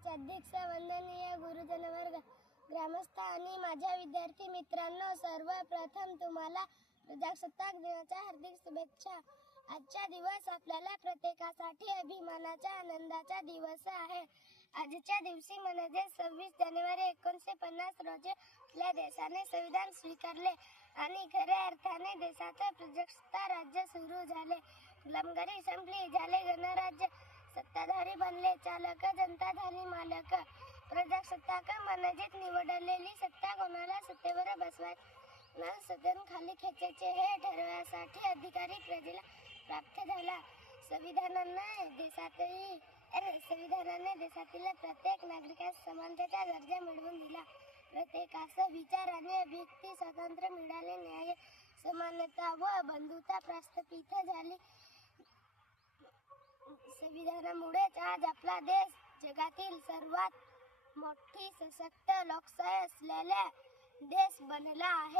समाजाचे अध्यक्ष, वंदनीय गुरुजन वर्ग, ग्रामस्थ आणि माझ्या विद्यार्थी मित्रांनो, सर्वप्रथम तुम्हाला प्रजासत्ताक दिनाच्या हार्दिक शुभेच्छा. आजचा दिवस आपल्याला प्रत्येकासाठी अभिमानाचा, आनंदाचा दिवस आहे. आजच्या दिवशी म्हणजे 26 जानेवारी 1950 रोजी आपल्या देशाने संविधान स्वीकारले आणि खऱ्या अर्थाने देशाचे प्रजासत्ताक राज्य सुरू झाले. गुलामगिरी संपली, झाले गणराज्य, सत्ताधारी बनले चालक, जनता झाली मालक. प्रजासत्ताक म्हणजेच निवडलेली सत्ता कोणाला सत्तेवर बसवायला, सदन खाली खेचायचे हे ठरवण्यासाठी अधिकारी प्रजेला प्राप्त झाला. संविधानाने देशातील प्रत्येक नागरिकास समानतेचा दर्जा मिळवून दिला. प्रत्येकास विचार आणि अभिव्यक्ती स्वातंत्र्य मिळाले. न्याय, समानता व बंधुता प्रस्थापित झाली. संविधानामुळेच आज आपला देश जगातील सर्वात मोठी सशक्त लोकशाही असलेला देश बनला आहे.